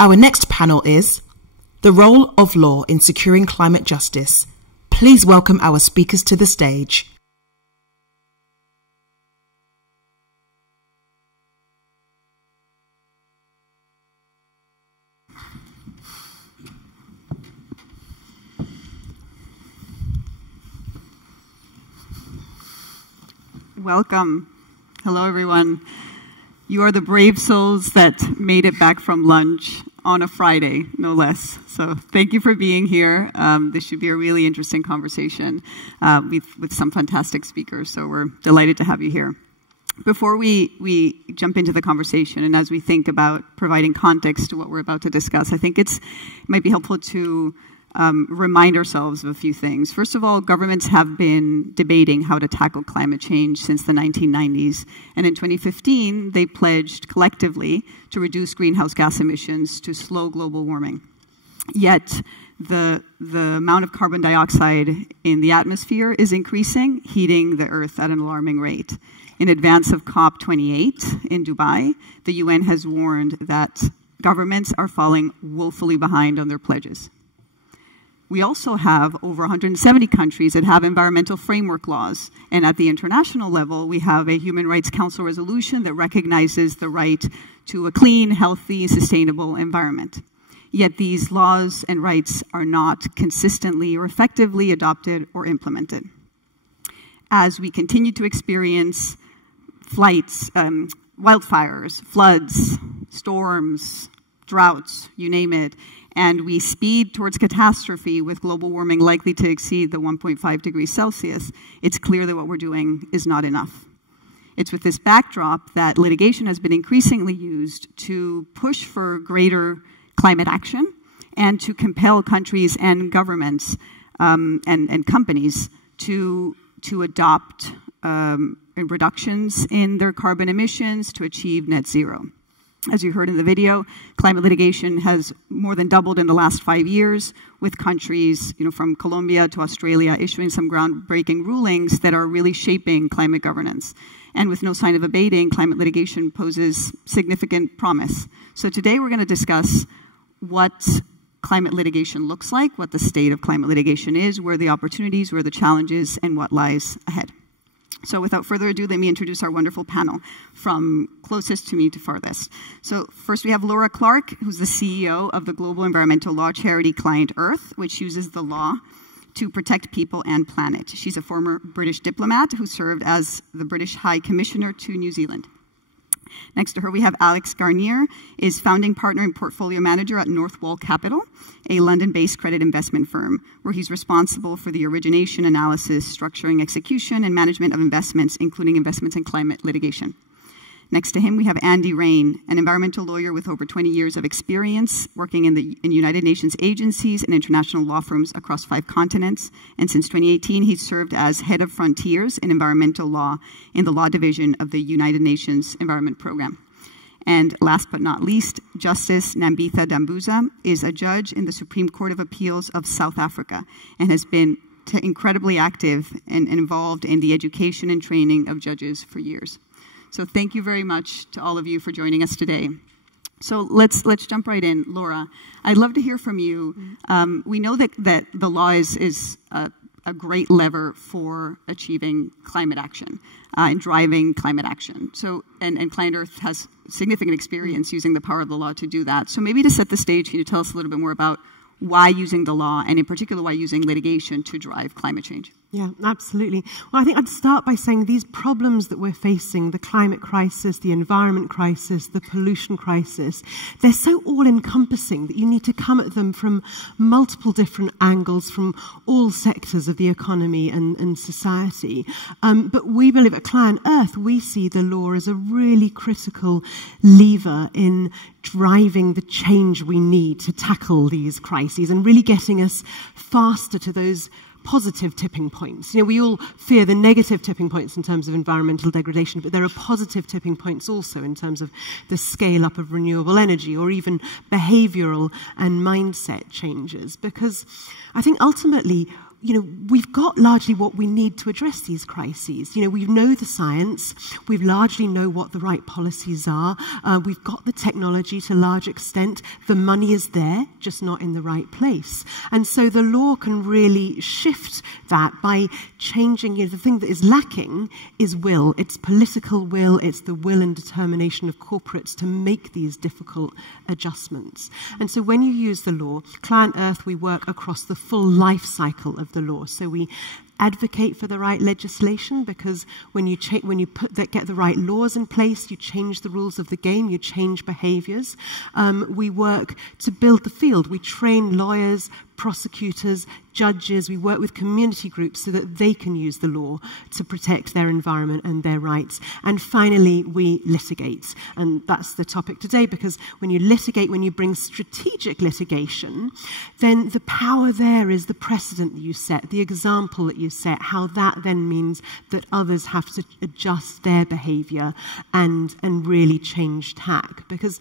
Our next panel is The Role of Law in Securing Climate Justice. Please welcome our speakers to the stage. Welcome. Hello, everyone. You are the brave souls that made it back from lunch on a Friday, no less. So thank you for being here. This should be a really interesting conversation with some fantastic speakers. So we're delighted to have you here. Before we jump into the conversation, and as we think about providing context to what we're about to discuss, I think it might be helpful to remind ourselves of a few things. First of all, governments have been debating how to tackle climate change since the 1990s. And in 2015, they pledged collectively to reduce greenhouse gas emissions to slow global warming. Yet, the amount of carbon dioxide in the atmosphere is increasing, heating the Earth at an alarming rate. In advance of COP28 in Dubai, the UN has warned that governments are falling woefully behind on their pledges. We also have over 170 countries that have environmental framework laws. And at the international level, we have a Human Rights Council resolution that recognizes the right to a clean, healthy, sustainable environment. Yet these laws and rights are not consistently or effectively adopted or implemented. As we continue to experience wildfires, floods, storms, droughts, you name it, and we speed towards catastrophe with global warming likely to exceed the 1.5 degrees Celsius, it's clear that what we're doing is not enough. It's with this backdrop that litigation has been increasingly used to push for greater climate action and to compel countries and governments and companies to adopt reductions in their carbon emissions to achieve net zero. As you heard in the video, climate litigation has more than doubled in the last 5 years, with countries from Colombia to Australia issuing some groundbreaking rulings that are really shaping climate governance. And with no sign of abating, climate litigation poses significant promise. So today we're going to discuss what climate litigation looks like, what the state of climate litigation is, where the opportunities, where the challenges, and what lies ahead. So without further ado, let me introduce our wonderful panel from closest to me to farthest. So first we have Laura Clarke, who's the CEO of the global environmental law charity ClientEarth, which uses the law to protect people and planet. She's a former British diplomat who served as the British High Commissioner to New Zealand. Next to her, we have Garnier, is founding partner and portfolio manager at NorthWall Capital, a London-based credit investment firm, where he's responsible for the origination, analysis, structuring, execution, and management of investments, including investments in climate litigation. Next to him, we have Raine, an environmental lawyer with over 20 years of experience working in United Nations agencies and international law firms across 5 continents. And since 2018, he's served as head of frontiers in environmental law in the law division of the United Nations Environment Program. And last but not least, Justice Nambitha Dambuza is a judge in the Supreme Court of Appeals of South Africa and has been incredibly active and involved in the education and training of judges for years. So thank you very much to all of you for joining us today. So let's jump right in. Laura, I'd love to hear from you. We know that the law is a great lever for achieving climate action and driving climate action. So, and ClientEarth has significant experience using the power of the law to do that. So maybe to set the stage, can you tell us a little bit more about why using the law, and in particular why using litigation to drive climate change? Yeah, absolutely. Well, I think I'd start by saying these problems that we're facing, the climate crisis, the environment crisis, the pollution crisis, they're so all-encompassing that you need to come at them from multiple different angles from all sectors of the economy and society. But we believe at ClientEarth, we see the law as a really critical lever in driving the change we need to tackle these crises and really getting us faster to those positive tipping points. You know, we all fear the negative tipping points in terms of environmental degradation, but there are positive tipping points also in terms of the scale up of renewable energy or even behavioral and mindset changes. Because I think ultimately we've got largely what we need to address these crises. We know the science, we largely know what the right policies are, we've got the technology to a large extent, the money is there, just not in the right place. And so the law can really shift that by changing, the thing that is lacking is will. It's political will, it's the will and determination of corporates to make these difficult adjustments. And so when you use the law, ClientEarth, we work across the full life cycle of the law. So we advocate for the right legislation, because when you get the right laws in place, you change the rules of the game, you change behaviors. We work to build the field. We train lawyers, prosecutors, judges. We work with community groups so that they can use the law to protect their environment and their rights. And finally, we litigate. And that's the topic today, because when you litigate, when you bring strategic litigation, then the power there is the precedent that you set, the example that you set, how that then means that others have to adjust their behavior and really change tack. Because,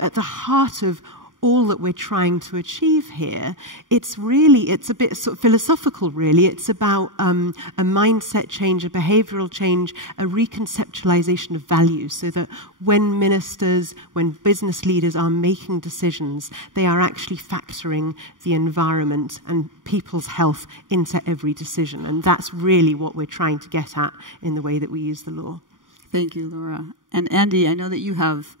at the heart of all that we're trying to achieve here, it's a bit sort of philosophical, really. It's about a mindset change, a behavioral change, a reconceptualization of values, so that when ministers, when business leaders are making decisions, they are actually factoring the environment and people's health into every decision. And that's really what we're trying to get at in the way that we use the law. Thank you, Laura. And Andy, I know that you have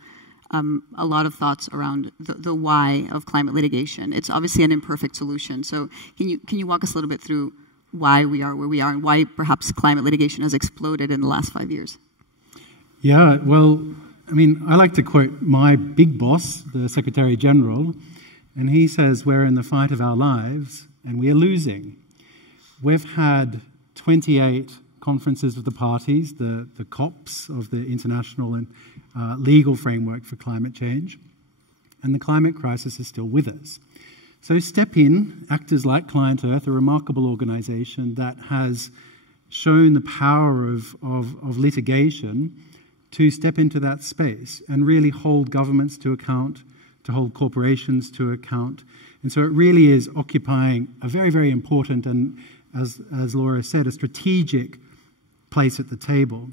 a lot of thoughts around the why of climate litigation. It's obviously an imperfect solution. So can you walk us a little bit through why we are where we are and why perhaps climate litigation has exploded in the last 5 years? Yeah, well, I like to quote my big boss, the Secretary General, and he says, we're in the fight of our lives and we are losing. We've had 28 conferences of the parties, the COPs of the international and legal framework for climate change, and the climate crisis is still with us. So step in, actors like ClientEarth, a remarkable organization that has shown the power of litigation to step into that space and really hold governments to account, to hold corporations to account. And so it really is occupying a very, very important and, as Laura said, a strategic place at the table.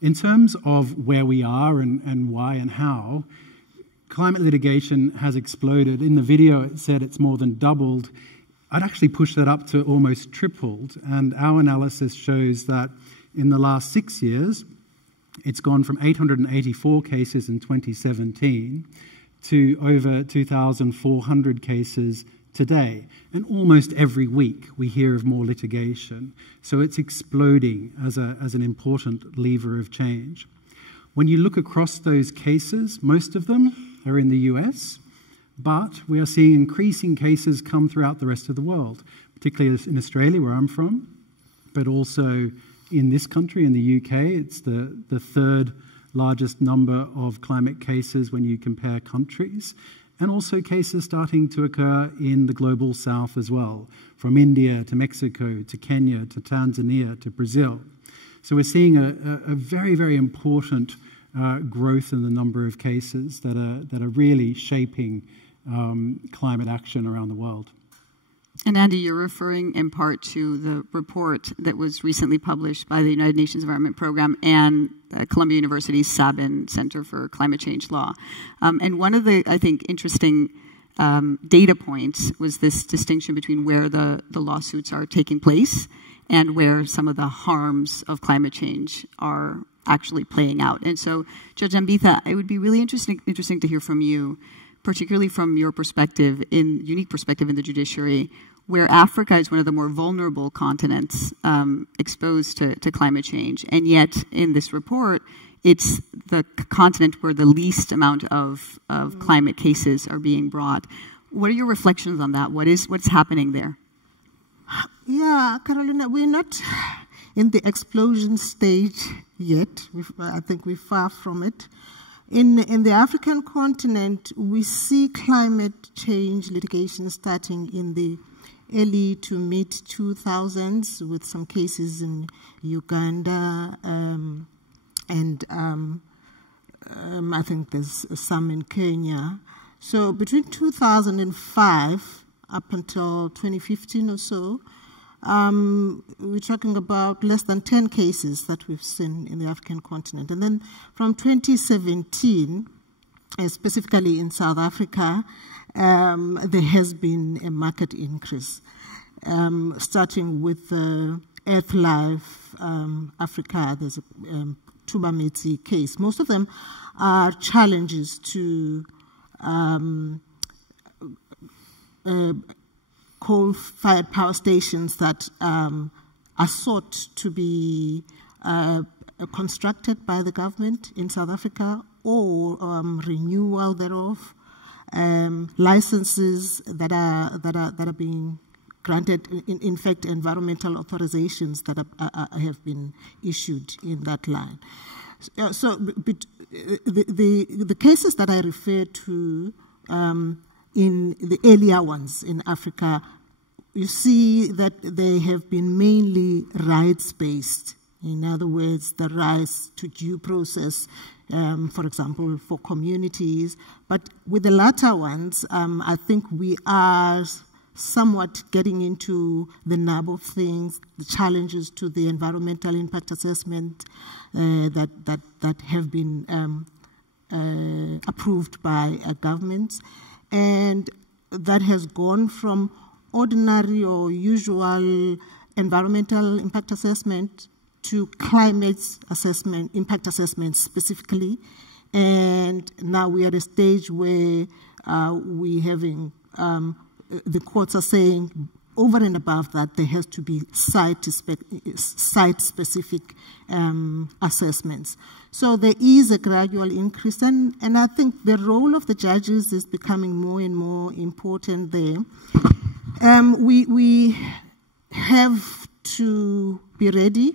In terms of where we are and why and how, climate litigation has exploded. In the video, it said it's more than doubled. I'd actually push that up to almost tripled. And our analysis shows that in the last 6 years, it's gone from 884 cases in 2017 to over 2,400 cases today. And almost every week we hear of more litigation. So it's exploding as an important lever of change. When you look across those cases, most of them are in the US, but we are seeing increasing cases come throughout the rest of the world, particularly in Australia, where I'm from, but also in this country, in the UK. It's the third largest number of climate cases when you compare countries. And also cases starting to occur in the global south as well, from India to Mexico to Kenya to Tanzania to Brazil. So we're seeing a very, very important growth in the number of cases that are really shaping climate action around the world. And Andy, you're referring in part to the report that was recently published by the United Nations Environment Program and Columbia University's Sabin Center for Climate Change Law. And one of the, I think, interesting data points was this distinction between where the lawsuits are taking place and where some of the harms of climate change are actually playing out. And so, Judge Nambitha, it would be really interesting to hear from you, particularly from your perspective, unique perspective in the judiciary, where Africa is one of the more vulnerable continents exposed to climate change. And yet, in this report, it's the continent where the least amount of climate cases are being brought. What are your reflections on that? What's happening there? Yeah, Carolina, we're not in the explosion stage yet. I think we're far from it. In the African continent, we see climate change litigation starting in the early to mid-2000s with some cases in Uganda, and I think there's some in Kenya. So between 2005 up until 2015 or so, we're talking about less than 10 cases that we've seen in the African continent. And then from 2017, specifically in South Africa, there has been a marked increase, starting with Earth Life Africa. There's a Tubametsi case. Most of them are challenges to coal-fired power stations that are sought to be constructed by the government in South Africa, or renewal thereof, licenses that are being granted. In fact, environmental authorizations that have been issued in that line. So the cases that I refer to in the earlier ones in Africa, you see that they have been mainly rights-based. In other words, the rights to due process, for example, for communities. But with the latter ones, I think we are somewhat getting into the nub of things, the challenges to the environmental impact assessment that have been approved by governments. And that has gone from ordinary or usual environmental impact assessment to climate assessment, impact assessment specifically. And now we are at a stage where we're having, the courts are saying over and above that, there has to be site-specific assessments. So there is a gradual increase, and I think the role of the judges is becoming more and more important there. We have to be ready.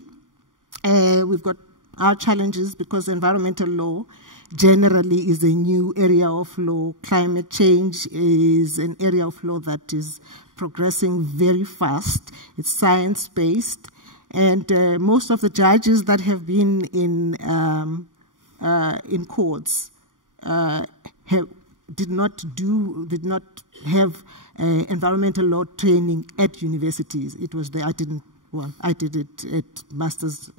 We've got our challenges because environmental law generally is a new area of law. Climate change is an area of law that is progressing very fast. It's science-based. And most of the judges that have been in courts did not have environmental law training at universities. It was I did it at master's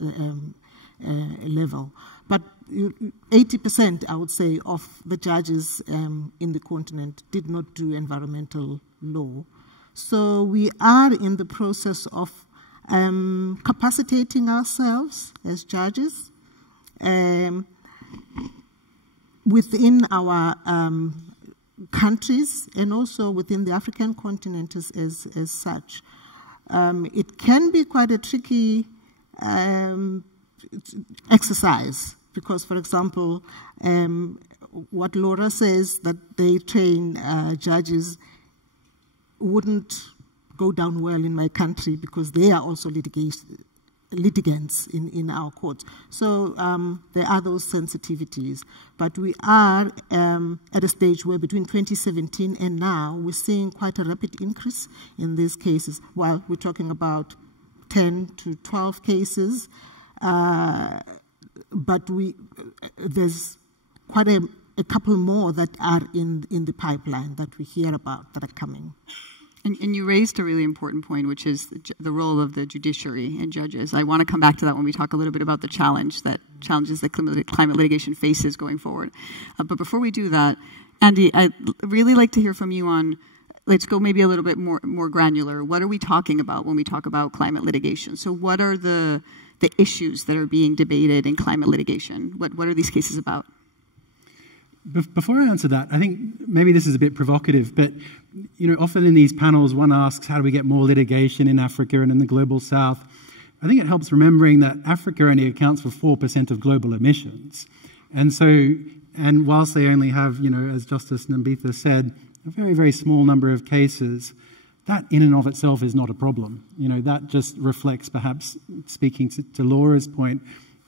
level. But 80%, I would say, of the judges in the continent did not do environmental law. So we are in the process of capacitating ourselves as judges within our countries and also within the African continent as such. It can be quite a tricky exercise because, for example, what Laura says that they train judges wouldn't go down well in my country because they are also litigants in our courts. So there are those sensitivities. But we are at a stage where between 2017 and now, we're seeing quite a rapid increase in these cases. While we're talking about 10 to 12 cases, but there's quite a couple more that are in the pipeline that we hear about that are coming. And you raised a really important point, which is the role of the judiciary and judges. I want to come back to that when we talk a little bit about the challenges that climate litigation faces going forward. But before we do that, Andy, I'd really like to hear from you on, let's go maybe a little bit more granular. What are we talking about when we talk about climate litigation? So what are the issues that are being debated in climate litigation? What are these cases about? Before I answer that, I think maybe this is a bit provocative, but often in these panels one asks, how do we get more litigation in Africa and in the global south? I think it helps remembering that Africa only accounts for 4% of global emissions. And whilst they only have, as Justice Nambitha said, a very, very small number of cases, that in and of itself is not a problem. That just reflects, perhaps, speaking to Laura's point,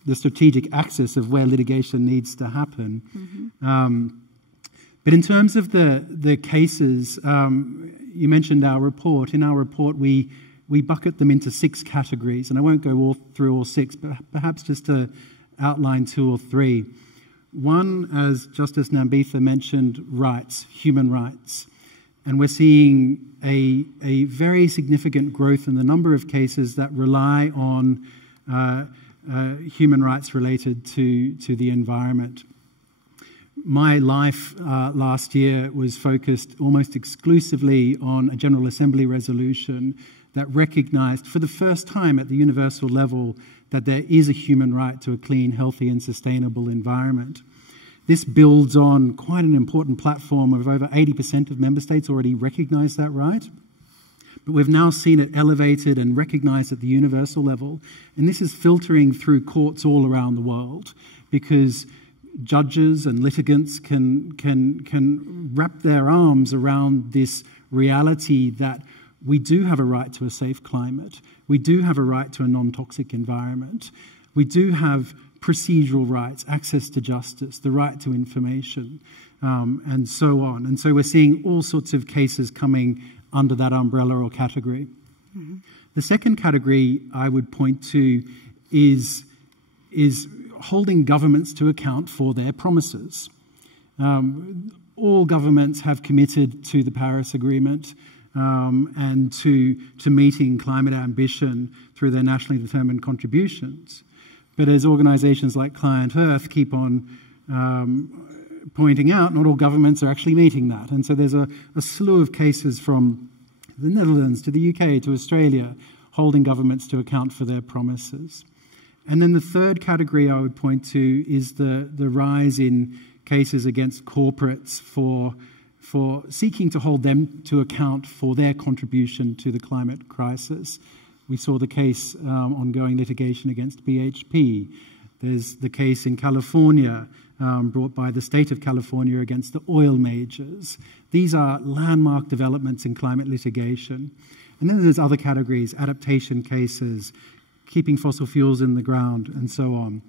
the strategic axis of where litigation needs to happen. Mm-hmm. But in terms of the cases, you mentioned our report. In our report, we bucket them into 6 categories, and I won't go through all 6, but perhaps just to outline 2 or 3. One, as Justice Nambitha mentioned, rights, human rights. And we're seeing a very significant growth in the number of cases that rely on human rights related to the environment. My life last year was focused almost exclusively on a General Assembly resolution that recognized for the first time at the universal level that there is a human right to a clean, healthy, and sustainable environment. This builds on quite an important platform of over 80% of member states already recognize that right. But we've now seen it elevated and recognized at the universal level. And this is filtering through courts all around the world because judges and litigants can wrap their arms around this reality that we do have a right to a safe climate. We do have a right to a non-toxic environment. We do have procedural rights, access to justice, the right to information, and so on. And so we're seeing all sorts of cases coming under that umbrella or category. Mm-hmm. The second category I would point to is holding governments to account for their promises. All governments have committed to the Paris Agreement and to meeting climate ambition through their nationally determined contributions. But as organizations like ClientEarth keep on pointing out, not all governments are actually meeting that. And so there's a slew of cases from the Netherlands to the UK to Australia holding governments to account for their promises. And then the third category I would point to is the rise in cases against corporates for seeking to hold them to account for their contribution to the climate crisis. We saw the case ongoing litigation against BHP. There's the case in California brought by the state of California against the oil majors. These are landmark developments in climate litigation. And then there's other categories, adaptation cases, keeping fossil fuels in the ground, and so on.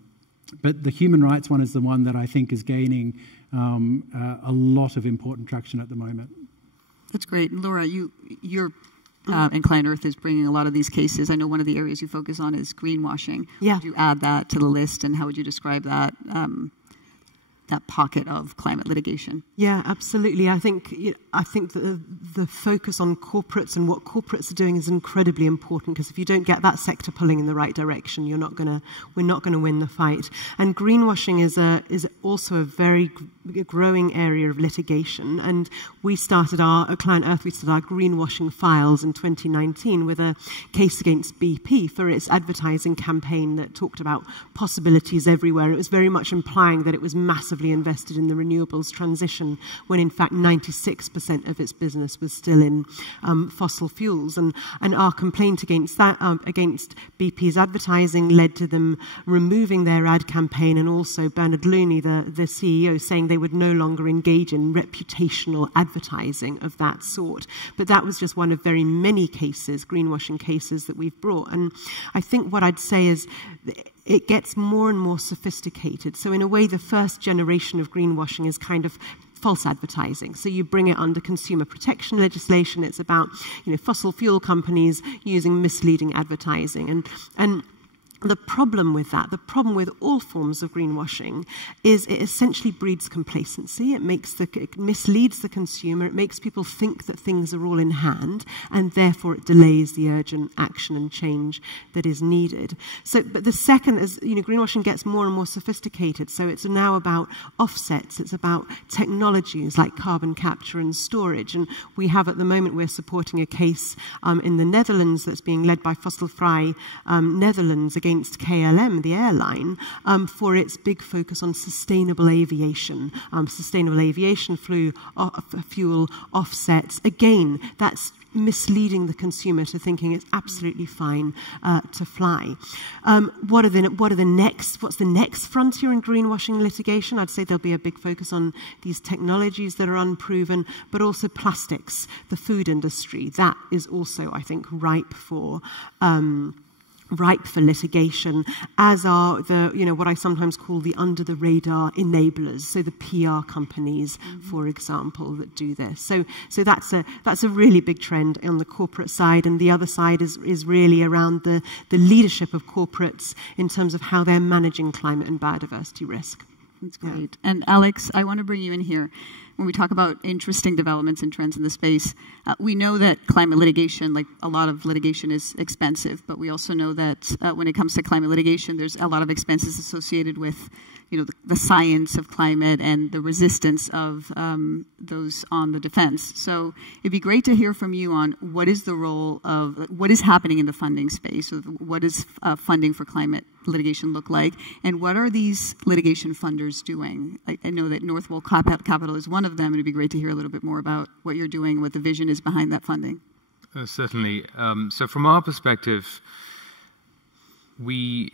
But the human rights one is the one that I think is gaining a lot of important traction at the moment. That's great. Laura, you're and ClientEarth is bringing a lot of these cases. I know one of the areas you focus on is greenwashing. Yeah. Would you add that to the list, and how would you describe that that pocket of climate litigation? Yeah, absolutely. I think that the focus on corporates and what corporates are doing is incredibly important, because if you don't get that sector pulling in the right direction, we're not going to win the fight. And greenwashing is also a very growing area of litigation. And we started at ClientEarth, we started our greenwashing files in 2019 with a case against BP for its advertising campaign that talked about possibilities everywhere. It was very much implying that it was massively invested in the renewables transition, when in fact 96% of its business was still in fossil fuels. And our complaint against that, against BP's advertising, led to them removing their ad campaign, and also Bernard Looney, the CEO, saying they would no longer engage in reputational advertising of that sort. But that was just one of very many cases, greenwashing cases, that we've brought. And I think what I'd say is it gets more and more sophisticated. So in a way, the first generation of greenwashing is kind of false advertising. So you bring it under consumer protection legislation. It's about, fossil fuel companies using misleading advertising. And the problem with that, the problem with all forms of greenwashing, is it essentially breeds complacency. It misleads the consumer. It makes people think that things are all in hand, and therefore it delays the urgent action and change that is needed. So, but the second is, greenwashing gets more and more sophisticated. So it's now about offsets. It's about technologies like carbon capture and storage. And we have, at the moment, we're supporting a case in the Netherlands that's being led by Fossil Free Netherlands against KLM, the airline, for its big focus on sustainable aviation fuel offsets. Again, that's misleading the consumer to thinking it's absolutely fine to fly. What's the next frontier in greenwashing litigation? I'd say there'll be a big focus on these technologies that are unproven, but also plastics, the food industry. That is also, I think, ripe for litigation, as are what I sometimes call the under-the-radar enablers, so the PR companies, for example, that do this. So that's a really big trend on the corporate side, and the other side is really around the leadership of corporates in terms of how they're managing climate and biodiversity risk. That's great. And Alex, I want to bring you in here. when we talk about interesting developments and trends in the space, we know that climate litigation, like a lot of litigation, is expensive, but we also know that when it comes to climate litigation, there's a lot of expenses associated with the science of climate and the resistance of those on the defense. So it'd be great to hear from you on what is the role of, what is happening in the funding space, of what does funding for climate litigation look like, and what are these litigation funders doing? I know that NorthWall Capital is one of them, and it'd be great to hear a little bit more about what you're doing, what the vision is behind that funding. Certainly. So from our perspective, we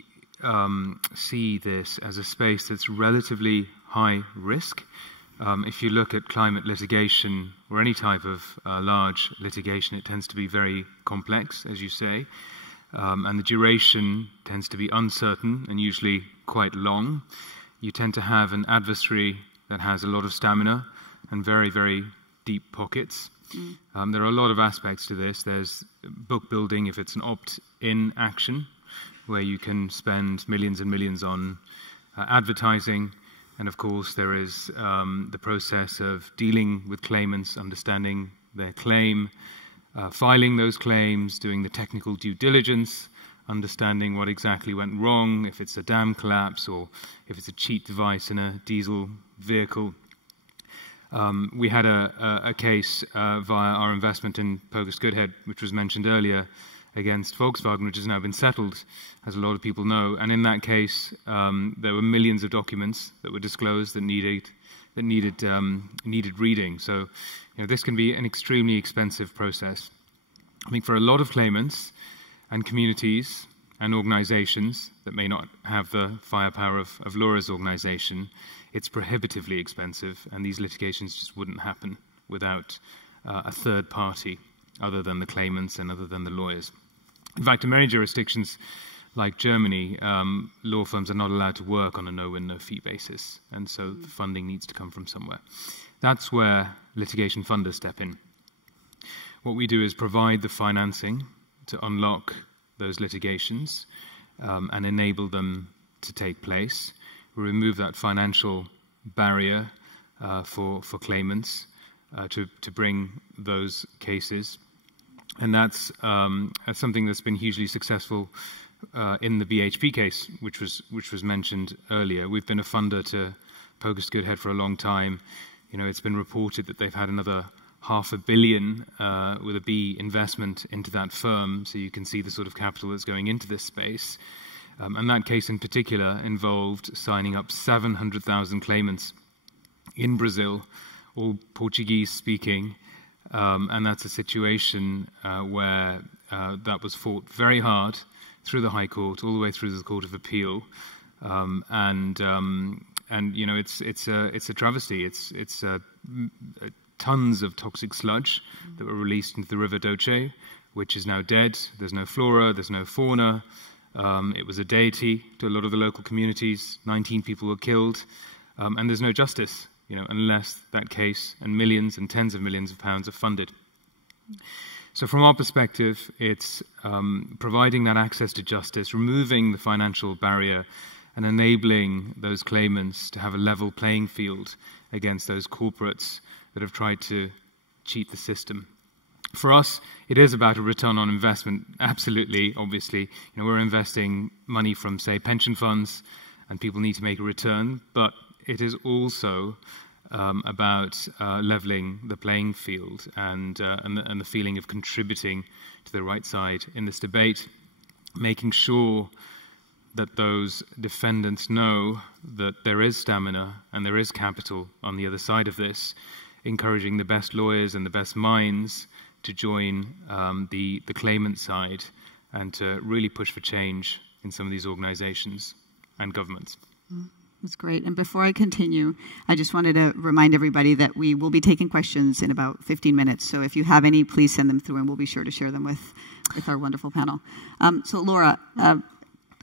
see this as a space that's relatively high risk. If you look at climate litigation or any type of large litigation, it tends to be very complex, as you say, and the duration tends to be uncertain and usually quite long. You tend to have an adversary that has a lot of stamina and very, very deep pockets. There are a lot of aspects to this. There's book building if it's an opt-in action, where you can spend millions and millions on advertising. And of course, there is the process of dealing with claimants, understanding their claim, filing those claims, doing the technical due diligence, understanding what exactly went wrong, if it's a dam collapse or if it's a cheat device in a diesel vehicle. We had a case via our investment in Pocus Goodhead, which was mentioned earlier, against Volkswagen, which has now been settled, as a lot of people know. And in that case, there were millions of documents that were disclosed that needed reading. So, this can be an extremely expensive process. I think for a lot of claimants and communities and organizations that may not have the firepower of Laura's organization, it's prohibitively expensive, and these litigations just wouldn't happen without a third party other than the claimants and other than the lawyers. In fact, in many jurisdictions like Germany, law firms are not allowed to work on a no-win, no-fee basis, and so the funding needs to come from somewhere. That's where litigation funders step in. What we do is provide the financing to unlock those litigations and enable them to take place. We remove that financial barrier for claimants to bring those cases. And that's something that's been hugely successful in the BHP case, which was mentioned earlier. We've been a funder to Pocus Goodhead for a long time. It's been reported that they've had another $500 million with a B investment into that firm, so you can see the sort of capital that's going into this space. And that case in particular involved signing up 700,000 claimants in Brazil, all Portuguese speaking. And that's a situation where that was fought very hard through the High Court, all the way through to the Court of Appeal, and it's a travesty. It's tons of toxic sludge that were released into the River Doce, which is now dead. There's no flora, there's no fauna. It was a deity to a lot of the local communities. 19 people were killed, and there's no justice. Unless that case and millions and tens of millions of pounds are funded. So from our perspective, it's providing that access to justice, removing the financial barrier, and enabling those claimants to have a level playing field against those corporates that have tried to cheat the system. For us, it is about a return on investment, absolutely, obviously. We're investing money from, say, pension funds, and people need to make a return, but it is also about leveling the playing field and the feeling of contributing to the right side in this debate, making sure that those defendants know that there is stamina and there is capital on the other side of this, encouraging the best lawyers and the best minds to join the claimant side and to really push for change in some of these organizations and governments. That's great. And before I continue, I just wanted to remind everybody that we will be taking questions in about 15 minutes. So if you have any, please send them through, and we'll be sure to share them with our wonderful panel. So Laura,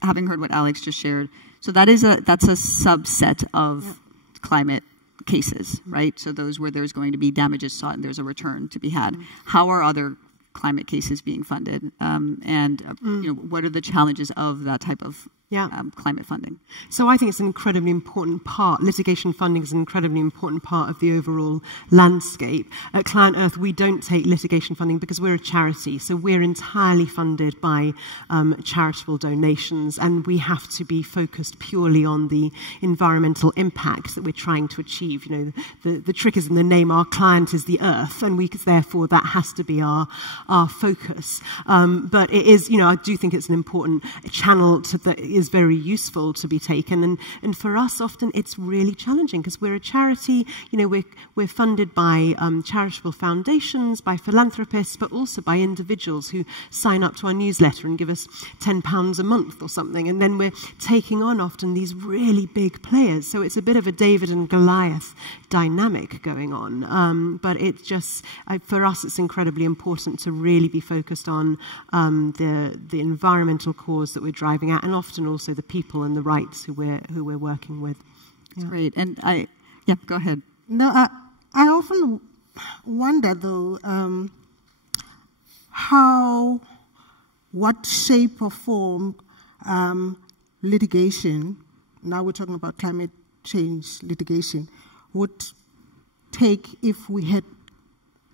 having heard what Alex just shared, so that's a subset of climate cases, right? So those where there's going to be damages sought and there's a return to be had. How are other climate cases being funded? What are the challenges of that type of climate funding. So I think it's an incredibly important part. Litigation funding is an incredibly important part of the overall landscape. At ClientEarth, we don't take litigation funding because we're a charity. So we're entirely funded by charitable donations, and we have to be focused purely on the environmental impact that we're trying to achieve. You know, the trick is in the name. Our client is the earth, and therefore that has to be our focus. But it is, you know, I do think it's an important channel that is very useful to be taken, and for us often it's really challenging because we're a charity. You know, we're funded by charitable foundations, by philanthropists, but also by individuals who sign up to our newsletter and give us £10 a month or something, and then we're taking on often these really big players. So it's a bit of a David and Goliath dynamic going on. But it's just, for us, it's incredibly important to really be focused on the environmental cause that we're driving at, and often also the people and the rights who we're working with. That's great. And go ahead. No, I often wonder though what shape or form litigation, now we're talking about climate change litigation, would take if we had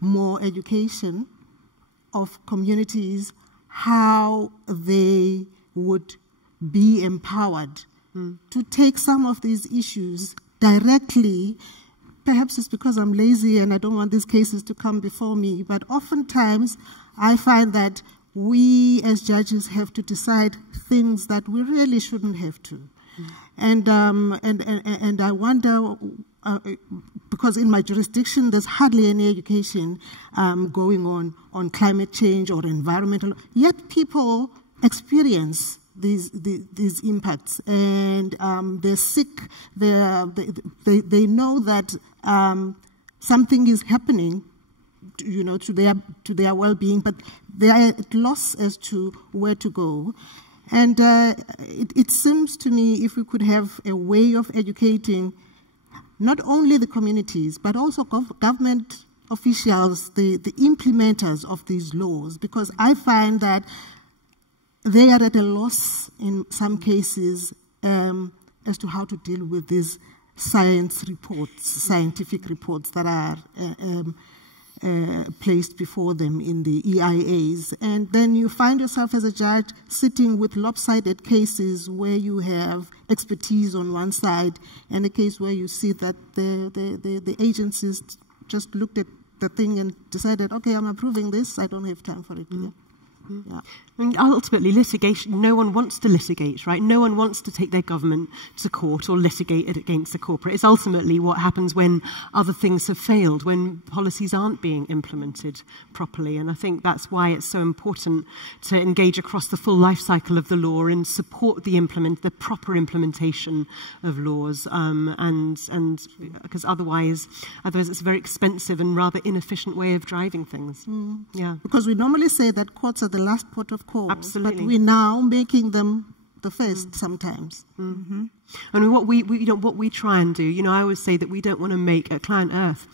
more education of communities, how they would be empowered to take some of these issues directly. Perhaps it's because I'm lazy and I don't want these cases to come before me, but oftentimes I find that we as judges have to decide things that we really shouldn't have to. And I wonder, because in my jurisdiction there's hardly any education going on climate change or environmental, yet people experience these impacts, and they're sick. They know that something is happening, you know, to their well-being, but they are at loss as to where to go. And it seems to me if we could have a way of educating not only the communities but also government officials, the implementers of these laws, because I find that they are at a loss in some cases as to how to deal with these scientific reports that are placed before them in the EIAs. And then you find yourself as a judge sitting with lopsided cases where you have expertise on one side and a case where you see that the agencies just looked at the thing and decided, okay, I'm approving this, I don't have time for it. Yeah. And ultimately, litigation, no one wants to litigate, right? No one wants to take their government to court or litigate it against the corporate. It's ultimately what happens when other things have failed, when policies aren't being implemented properly. And I think that's why it's so important to engage across the full life cycle of the law and support the proper implementation of laws. And because otherwise it's a very expensive and rather inefficient way of driving things. Yeah. Because we normally say that courts are the last port of call. Absolutely. But we're now making them the first sometimes. Mm-hmm. And what we try and do, you know, I always say that we don't want to make at ClientEarth,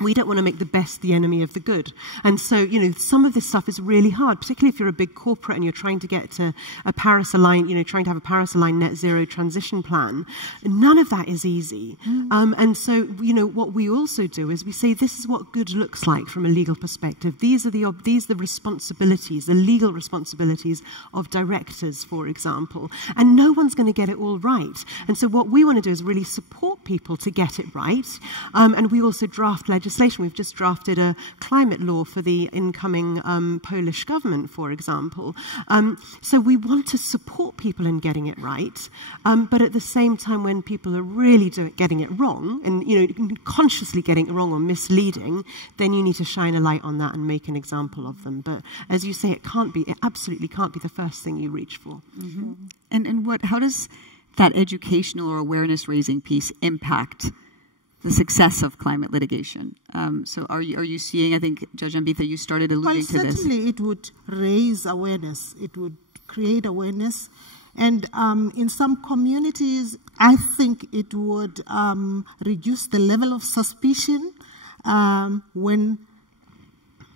we don't want to make the best the enemy of the good. And so, you know, some of this stuff is really hard, particularly if you're a big corporate and you're trying to get to a Paris-aligned, you know, trying to have a Paris-aligned net zero transition plan. None of that is easy. And so, you know, what we also do is we say this is what good looks like from a legal perspective. These are the responsibilities, the legal responsibilities of directors, for example. And no one's going to get it all right. And so what we want to do is really support people to get it right. And we also draft legislation. We've just drafted a climate law for the incoming Polish government, for example. So we want to support people in getting it right, but at the same time, when people are really getting it wrong, and you know, consciously getting it wrong or misleading, then you need to shine a light on that and make an example of them. But as you say, it absolutely can't be the first thing you reach for. Mm-hmm. And how does that educational or awareness-raising piece impact the success of climate litigation? So are you seeing, I think, Judge Nambitha, you started alluding to this. Certainly it would raise awareness. It would create awareness. And in some communities, I think it would reduce the level of suspicion when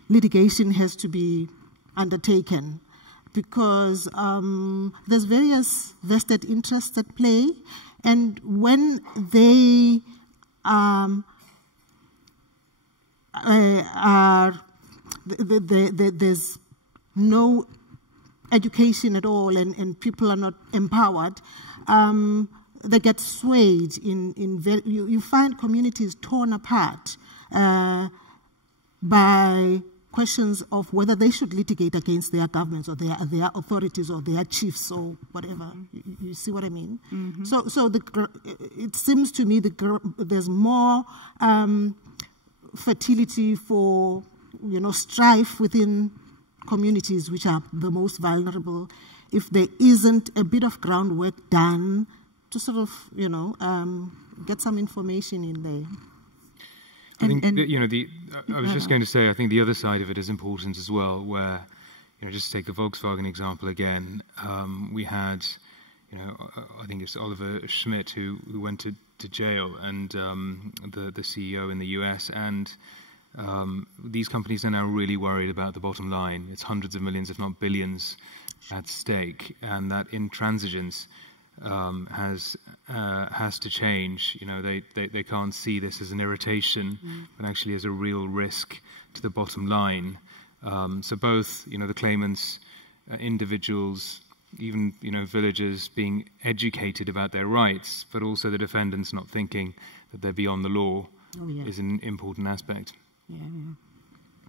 litigation has to be undertaken. because there's various vested interests at play, and when they there's no education at all, and people are not empowered, they get swayed you find communities torn apart by questions of whether they should litigate against their governments or their authorities or their chiefs or whatever. You see what I mean? Mm-hmm. So it seems to me there's more fertility for strife within communities which are the most vulnerable if there isn't a bit of groundwork done to sort of get some information in there. I think I was just going to say, I think the other side of it is important as well, where, just to take the Volkswagen example again, we had, I think it's Oliver Schmidt who went to jail, and the CEO in the US, and these companies are now really worried about the bottom line. It's hundreds of millions, if not billions, at stake, and that intransigence has to change. They can't see this as an irritation, but actually as a real risk to the bottom line. So both, the claimants, individuals, even villagers being educated about their rights, but also the defendants not thinking that they're beyond the law is an important aspect. Yeah.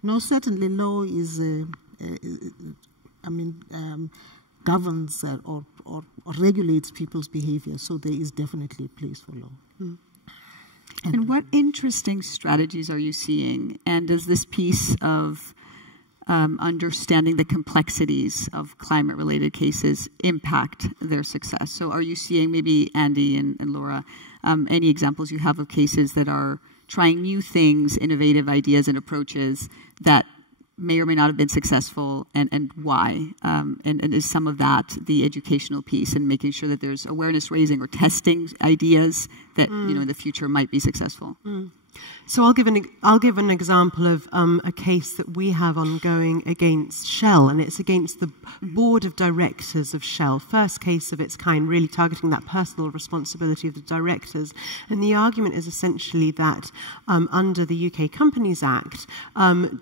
No, certainly law is, governs or regulates people's behavior, so there is definitely a place for law. Mm. And what interesting strategies are you seeing? And does this piece of understanding the complexities of climate-related cases impact their success? So are you seeing, maybe Andy and Laura, any examples you have of cases that are trying new things, innovative ideas and approaches that may or may not have been successful, and why? And is some of that the educational piece and making sure that there's awareness raising or testing ideas that in the future might be successful? So I'll give an example of a case that we have ongoing against Shell, and it's against the board of directors of Shell. First case of its kind, really targeting that personal responsibility of the directors. And the argument is essentially that under the UK Companies Act,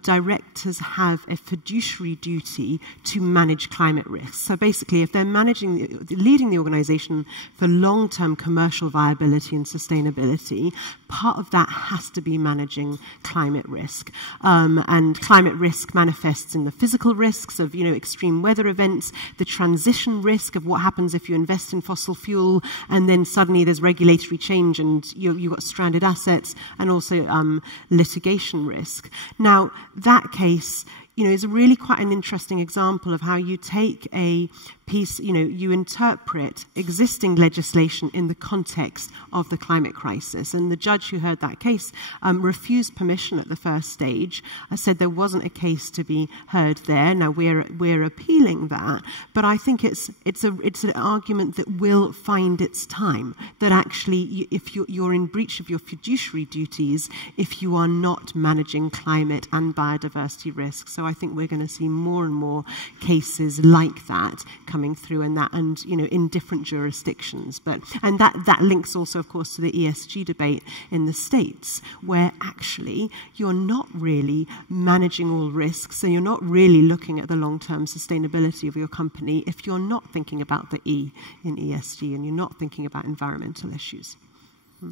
directors have a fiduciary duty to manage climate risks. So basically, if they're leading the organisation for long-term commercial viability and sustainability, part of that has to be managing climate risk. And climate risk manifests in the physical risks of, extreme weather events, the transition risk of what happens if you invest in fossil fuel and then suddenly there's regulatory change and you've got stranded assets, and also litigation risk. Now, that case, is really quite an interesting example of how you take a piece, you interpret existing legislation in the context of the climate crisis. And the judge who heard that case refused permission at the first stage, said there wasn't a case to be heard there. Now we're appealing that, but I think it's an argument that will find its time. That actually, if you're in breach of your fiduciary duties, if you are not managing climate and biodiversity risks. So I think we're going to see more and more cases like that coming through, and in different jurisdictions. And that links also, of course, to the ESG debate in the States, where actually you're not really managing all risks, so you're not really looking at the long-term sustainability of your company if you're not thinking about the E in ESG and you're not thinking about environmental issues.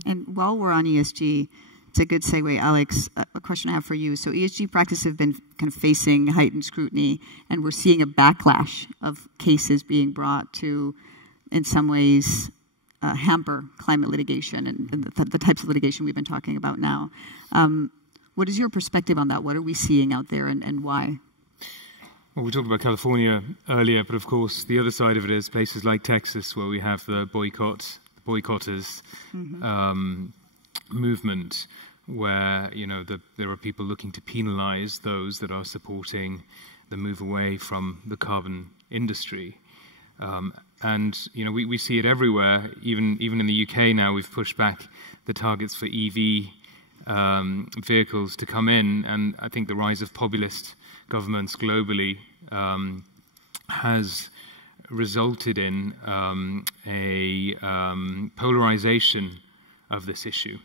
And while we're on ESG, it's a good segue, Alex. A question I have for you. So ESG practices have been kind of facing heightened scrutiny, and we're seeing a backlash of cases being brought to, in some ways, hamper climate litigation and the types of litigation we've been talking about now. What is your perspective on that? What are we seeing out there, and why? Well, we talked about California earlier, but of course the other side of it is places like Texas, where we have the boycotters movement, where there are people looking to penalize those that are supporting the move away from the carbon industry. And we see it everywhere. Even in the UK now, we've pushed back the targets for EV vehicles to come in, and I think the rise of populist governments globally has resulted in a polarization of this issue.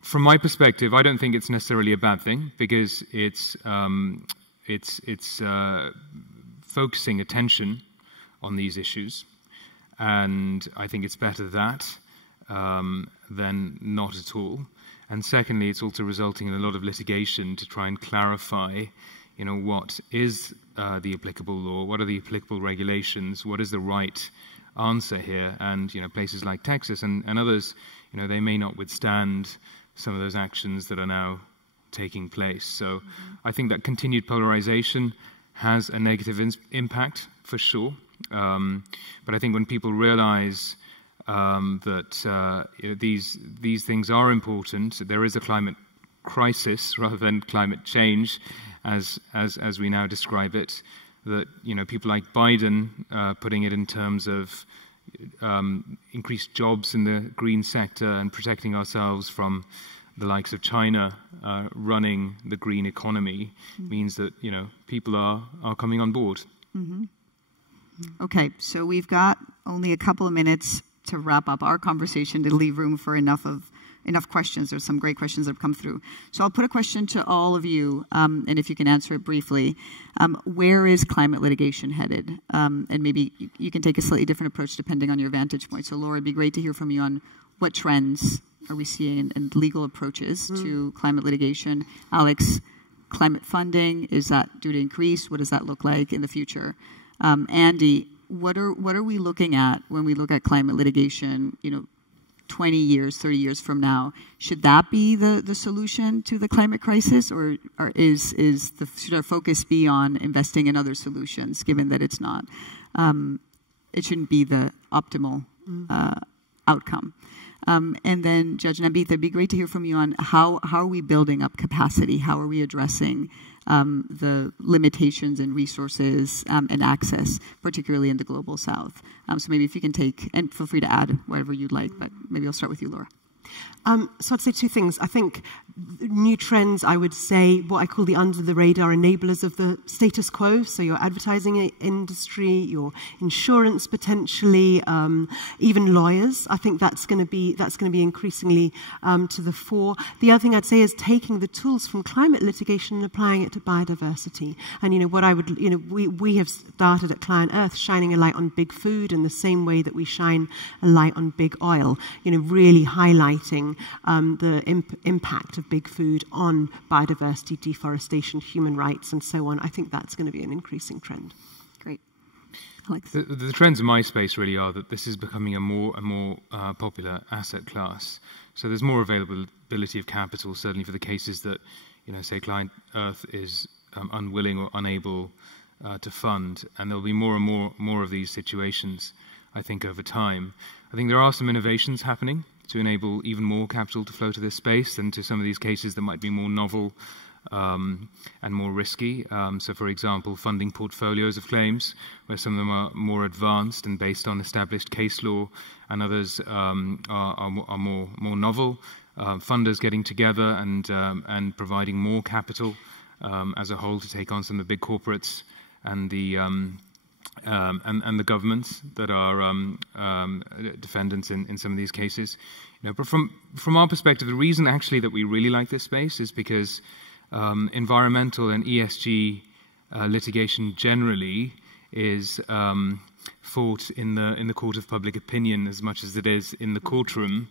From my perspective, I don't think it's necessarily a bad thing, because it's focusing attention on these issues, and I think it's better that than not at all. And secondly, it's also resulting in a lot of litigation to try and clarify, what is the applicable law, what are the applicable regulations, what is the right answer here. And places like Texas and others, they may not withstand some of those actions that are now taking place. So I think that continued polarization has a negative impact for sure. But I think when people realize that these things are important, there is a climate crisis rather than climate change, as we now describe it, that people like Biden putting it in terms of increased jobs in the green sector and protecting ourselves from the likes of China running the green economy means that people are coming on board. Okay, so we've got only a couple of minutes to wrap up our conversation to leave room for enough questions. There's some great questions that have come through. So I'll put a question to all of you, and if you can answer it briefly. Where is climate litigation headed? And maybe you can take a slightly different approach depending on your vantage point. So Laura, it'd be great to hear from you on what trends are we seeing in legal approaches to climate litigation. Alex, climate funding, is that due to increase? What does that look like in the future? Andy, what are we looking at when we look at climate litigation, 20 years, 30 years from now? Should that be the solution to the climate crisis, or should our focus be on investing in other solutions, given that it's not, it shouldn't be the optimal outcome? And then Judge Nambitha, it'd be great to hear from you on how are we building up capacity? How are we addressing the limitations in resources and access, particularly in the global south? So maybe if you can take, and feel free to add whatever you'd like, but maybe I'll start with you, Laura. So I'd say two things. I think new trends, I would say, what I call the under-the-radar enablers of the status quo. So your advertising industry, your insurance potentially, even lawyers. I think that's going to be increasingly to the fore. The other thing I'd say is taking the tools from climate litigation and applying it to biodiversity. And what I would, we have started at ClientEarth shining a light on big food in the same way that we shine a light on big oil. Really highlighting the impact of big food on biodiversity, deforestation, human rights, and so on. I think that's going to be an increasing trend. Great. Alex? The trends in my space really are that this is becoming a more popular asset class. So there's more availability of capital, certainly for the cases that, say ClientEarth is unwilling or unable to fund, and there'll be more and more of these situations, I think, over time. I think there are some innovations happening to enable even more capital to flow to this space and to some of these cases that might be more novel and more risky. So, for example, funding portfolios of claims, where some of them are more advanced and based on established case law, and others are more novel. Funders getting together and providing more capital as a whole to take on some of the big corporates and the governments that are defendants in some of these cases. But from our perspective, the reason actually that we really like this space is because environmental and ESG litigation generally is fought in the court of public opinion as much as it is in the courtroom,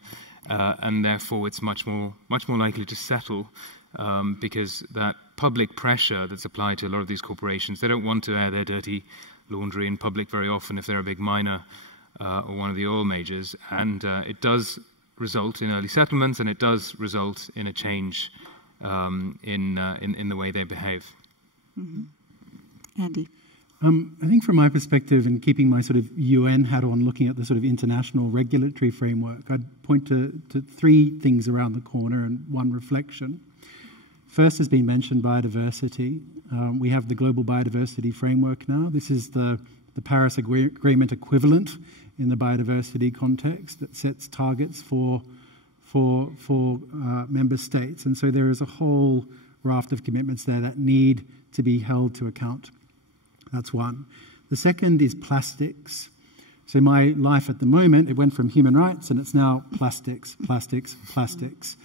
and therefore it's much more likely to settle. Because that public pressure that's applied to a lot of these corporations, they don't want to air their dirty laundry in public very often if they're a big miner or one of the oil majors, and it does result in early settlements, and it does result in a change in the way they behave. Andy? I think from my perspective, and keeping my sort of UN hat on, looking at the sort of international regulatory framework, I'd point to three things around the corner and one reflection. First has been mentioned, biodiversity. We have the Global Biodiversity Framework now. This is the Paris Agreement equivalent in the biodiversity context that sets targets for member states. And so there is a whole raft of commitments there that need to be held to account. That's one. The second is plastics. So my life at the moment, it went from human rights and it's now plastics, plastics, plastics.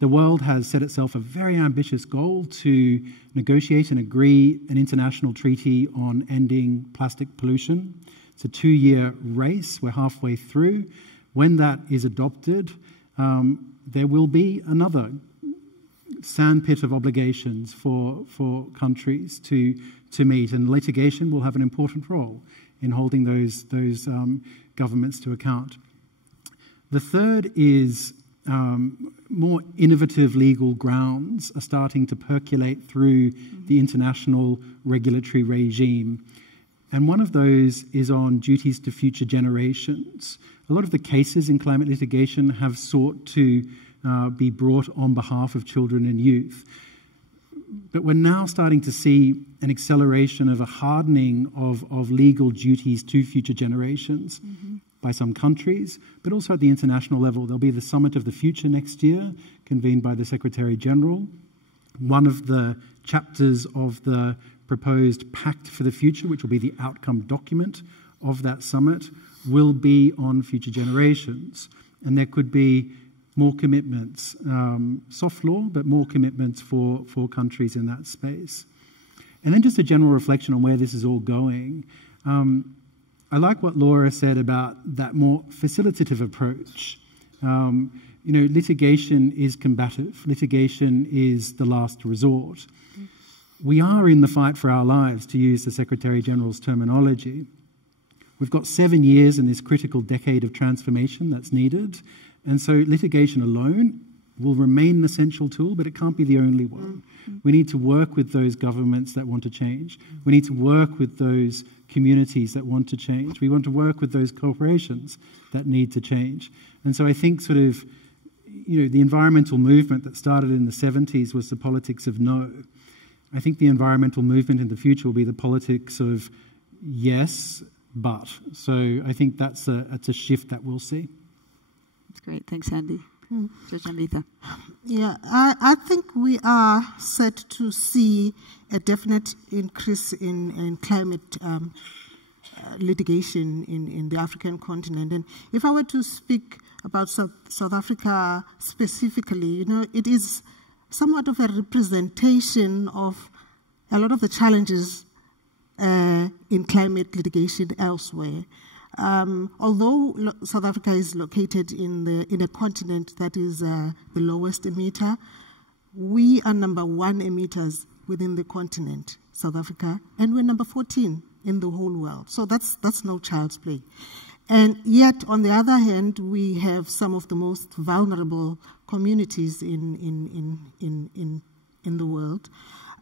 The world has set itself a very ambitious goal to negotiate and agree an international treaty on ending plastic pollution. It's a 2-year race. We're halfway through. When that is adopted, there will be another sandpit of obligations for countries to meet, and litigation will have an important role in holding those governments to account. The third is more innovative legal grounds are starting to percolate through the international regulatory regime. And one of those is on duties to future generations. A lot of the cases in climate litigation have sought to be brought on behalf of children and youth. But we're now starting to see an acceleration of a hardening of legal duties to future generations by some countries, but also at the international level. There'll be the Summit of the Future next year, convened by the Secretary General. One of the chapters of the proposed Pact for the Future, which will be the outcome document of that summit, will be on future generations. And there could be more commitments, soft law, but more commitments for countries in that space. And then just a general reflection on where this is all going. I like what Laura said about that more facilitative approach. Litigation is combative. Litigation is the last resort. We are in the fight for our lives, to use the Secretary General's terminology. We've got 7 years in this critical decade of transformation that's needed. And so litigation alone will remain an essential tool, but it can't be the only one. We need to work with those governments that want to change. We need to work with those communities that want to change. We want to work with those corporations that need to change. And so I think the environmental movement that started in the 70s was the politics of no. I think the environmental movement in the future will be the politics of yes, but. So I think that's a shift that we'll see. That's great. Thanks, Andy. Judge Nambitha. Yeah, I think we are set to see a definite increase in climate litigation in the African continent. And if I were to speak about South Africa specifically, it is somewhat of a representation of a lot of the challenges in climate litigation elsewhere. Although South Africa is located in a continent that is the lowest emitter, we are number 1 emitters within the continent, South Africa, and we're number 14 in the whole world. So that's no child's play. And yet, on the other hand, we have some of the most vulnerable communities in the world.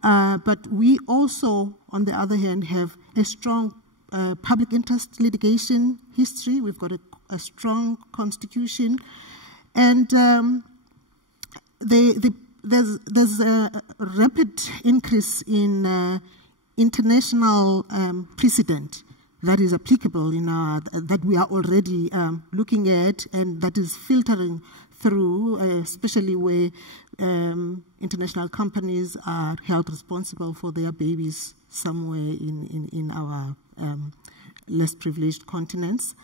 But we also, on the other hand, have a strong public interest litigation history. We've got a strong constitution, and there's a rapid increase in international precedent that is applicable that we are already looking at, and that is filtering through, especially where international companies are held responsible for their babies somewhere in our less privileged continents.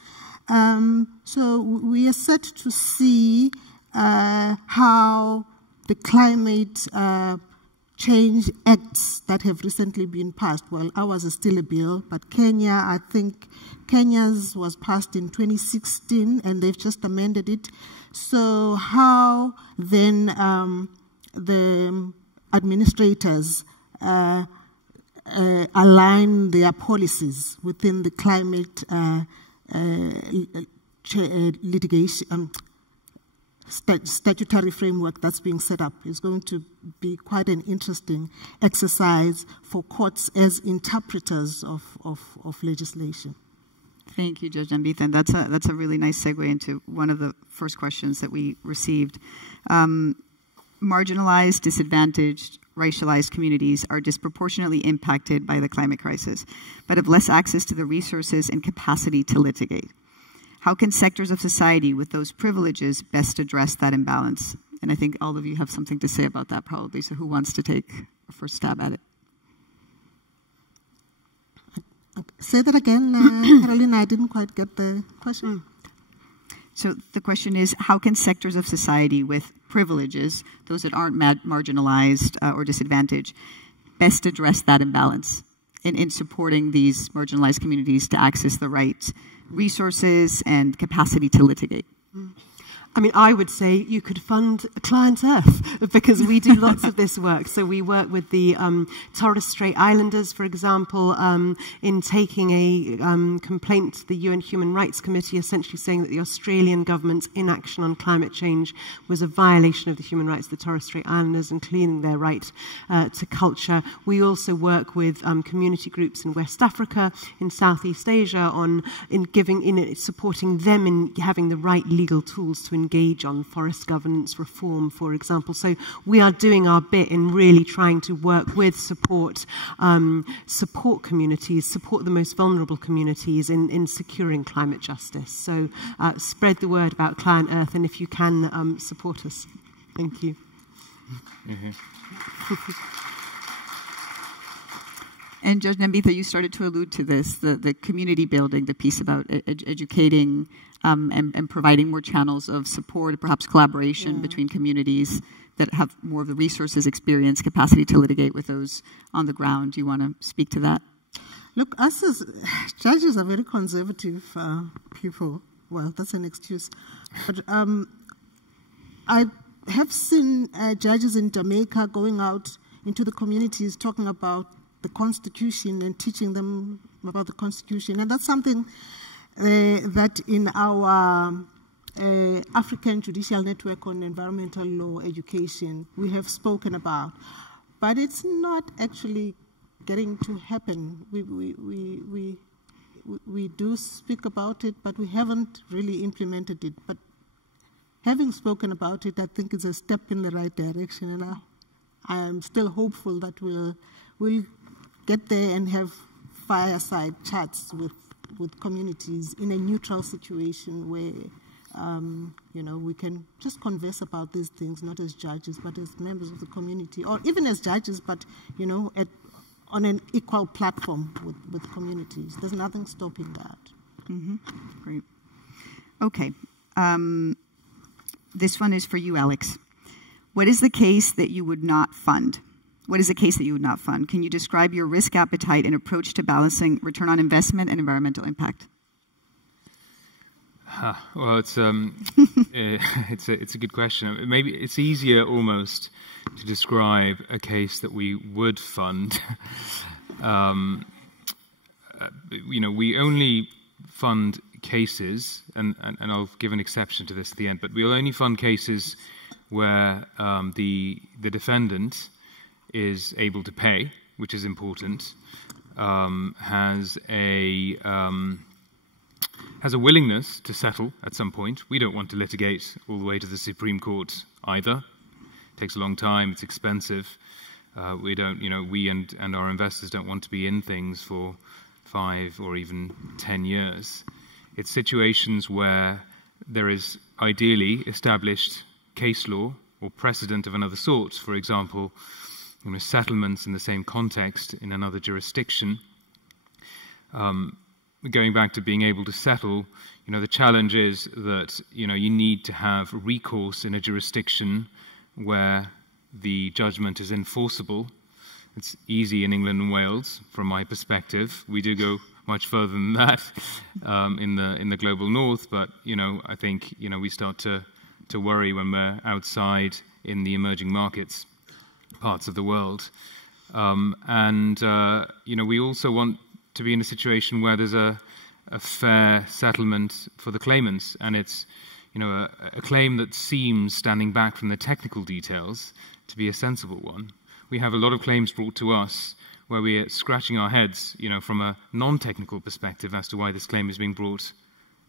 So we are set to see how the climate change acts that have recently been passed. Well, ours is still a bill, but Kenya, I think Kenya's was passed in 2016, and they've just amended it. So how then the administrators align their policies within the climate litigation statutory framework that's being set up is going to be quite an interesting exercise for courts as interpreters of legislation. Thank you, Judge Nambitha. And that's a really nice segue into one of the first questions that we received. Marginalized, disadvantaged, racialized communities are disproportionately impacted by the climate crisis, but have less access to the resources and capacity to litigate. How can sectors of society with those privileges best address that imbalance? And I think all of you have something to say about that probably, so who wants to take a first stab at it? Say that again, Carolina, I didn't quite get the question. So the question is, how can sectors of society with privileges, those that aren't marginalized or disadvantaged, best address that imbalance in supporting these marginalized communities to access the right resources and capacity to litigate? I mean, I would say you could fund ClientEarth because we do lots of this work. So we work with the Torres Strait Islanders, for example, in taking a complaint to the UN Human Rights Committee, essentially saying that the Australian government's inaction on climate change was a violation of the human rights of the Torres Strait Islanders and cleaning their right to culture. We also work with community groups in West Africa, in Southeast Asia, in supporting them in having the right legal tools to engage on forest governance reform, for example. So we are doing our bit in really trying to work with, support communities, support the most vulnerable communities in securing climate justice. So spread the word about ClientEarth, and if you can, support us. Thank you. And Judge Nambitha, you started to allude to this, the community building, the piece about educating and providing more channels of support, perhaps collaboration between communities that have more of the resources, experience, capacity to litigate with those on the ground. Do you want to speak to that? Look, us as judges are very conservative people. Well, that's an excuse. But I have seen judges in Jamaica going out into the communities talking about the Constitution and teaching them about the Constitution. And that's something that in our African Judicial Network on Environmental Law Education we have spoken about. But it's not actually getting to happen. We do speak about it, but we haven't really implemented it. But having spoken about it, I think it's a step in the right direction. And I am still hopeful that we'll get there and have fireside chats with communities in a neutral situation where we can just converse about these things, not as judges, but as members of the community, or even as judges, but on an equal platform with communities. There's nothing stopping that. Great. Okay. This one is for you, Alex. What is the case that you would not fund? What is a case that you would not fund? Can you describe your risk appetite and approach to balancing return on investment and environmental impact? Well, it's a good question. Maybe it's easier almost to describe a case that we would fund. We only fund cases, and I'll give an exception to this at the end, but we'll only fund cases where the defendant is able to pay, which is important, has a willingness to settle at some point. We don't want to litigate all the way to the Supreme Court either. It takes a long time, it's expensive. We and our investors don't want to be in things for 5 or even 10 years. It's situations where there is ideally established case law or precedent of another sort. For example, settlements in the same context in another jurisdiction. Going back to being able to settle, the challenge is that, you need to have recourse in a jurisdiction where the judgment is enforceable. It's easy in England and Wales, from my perspective. We do go much further than that in the global north, but, I think, we start to worry when we're outside in the emerging markets parts of the world. We also want to be in a situation where there's a fair settlement for the claimants, and it's a claim that seems, standing back from the technical details, to be a sensible one. We have a lot of claims brought to us where we're scratching our heads, from a non-technical perspective as to why this claim is being brought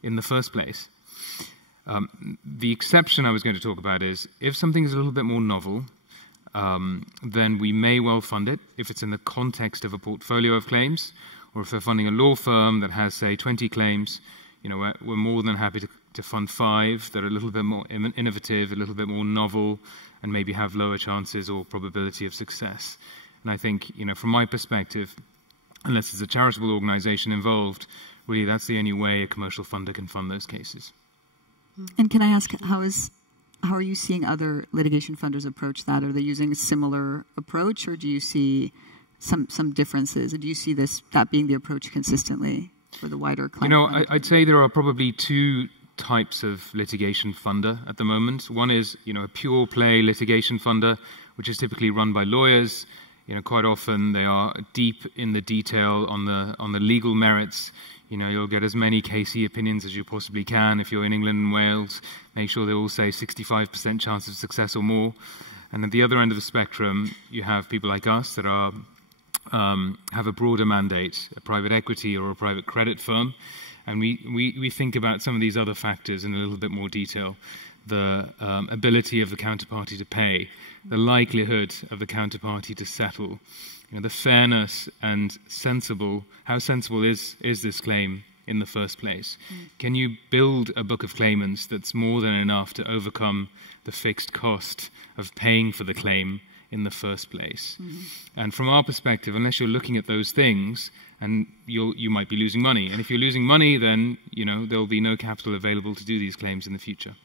in the first place. The exception I was going to talk about is if something is a little bit more novel, then we may well fund it if it's in the context of a portfolio of claims, or if we're funding a law firm that has, say, 20 claims, we're more than happy to fund 5 that are a little bit more innovative, a little bit more novel, and maybe have lower chances or probability of success. And I think, from my perspective, unless there's a charitable organization involved, really that's the only way a commercial funder can fund those cases. And can I ask, how are you seeing other litigation funders approach that? Are they using a similar approach, or do you see some differences? And do you see that being the approach consistently for the wider climate? I'd say there are probably two types of litigation funder at the moment. One is, a pure play litigation funder, which is typically run by lawyers. Quite often they are deep in the detail on the legal merits. You'll get as many KC opinions as you possibly can. If you're in England and Wales, make sure they all say 65% chance of success or more. And at the other end of the spectrum, you have people like us that are have a broader mandate, a private equity or a private credit firm. And we think about some of these other factors in a little bit more detail. The ability of the counterparty to pay, the likelihood of the counterparty to settle, the fairness and how sensible is this claim in the first place? Can you build a book of claimants that's more than enough to overcome the fixed cost of paying for the claim in the first place? And from our perspective, unless you're looking at those things, and you might be losing money. And if you're losing money, then there'll be no capital available to do these claims in the future.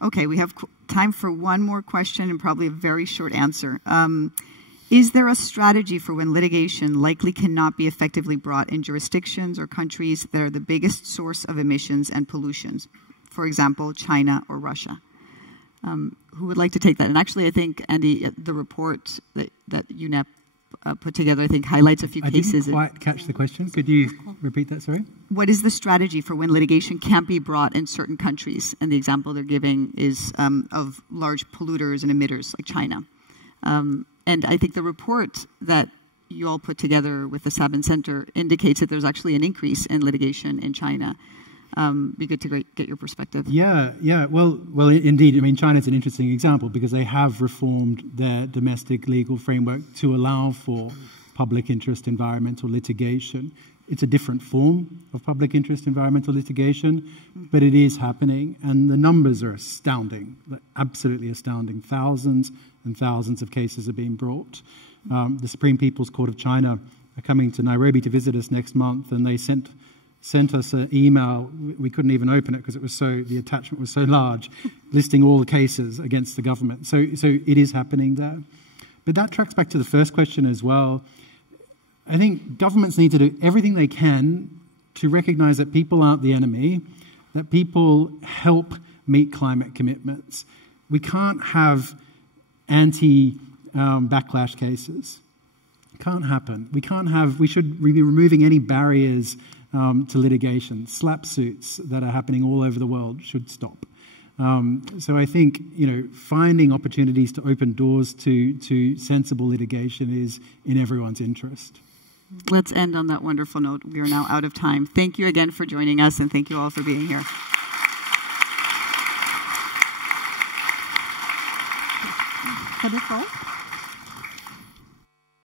Okay, we have time for one more question and probably a very short answer. Is there a strategy for when litigation likely cannot be effectively brought in jurisdictions or countries that are the biggest source of emissions and pollutions? For example, China or Russia. Who would like to take that? And actually, I think, Andy, the report that UNEP put together, I think, highlights a few cases. I didn't quite catch the question. Could you repeat that, sorry? What is the strategy for when litigation can't be brought in certain countries? And the example they're giving is of large polluters and emitters like China. And I think the report that you all put together with the Sabin Center indicates that there's actually an increase in litigation in China. Be good to get your perspective. Yeah. Well, indeed. I mean, China's an interesting example because they have reformed their domestic legal framework to allow for public interest environmental litigation. It's a different form of public interest environmental litigation, but it is happening, and the numbers are astounding, absolutely astounding. Thousands and thousands of cases are being brought. The Supreme People's Court of China are coming to Nairobi to visit us next month, and they sent us an email. We couldn't even open it because the attachment was so large, listing all the cases against the government. So it is happening there. But that tracks back to the first question as well. I think governments need to do everything they can to recognize that people aren't the enemy, that people help meet climate commitments. We can't have anti-backlash cases. It can't happen. We should be removing any barriers to litigation. SLAP suits that are happening all over the world should stop. So I think, finding opportunities to open doors to sensible litigation is in everyone's interest. Let's end on that wonderful note. We are now out of time. Thank you again for joining us, and thank you all for being here. Can I go?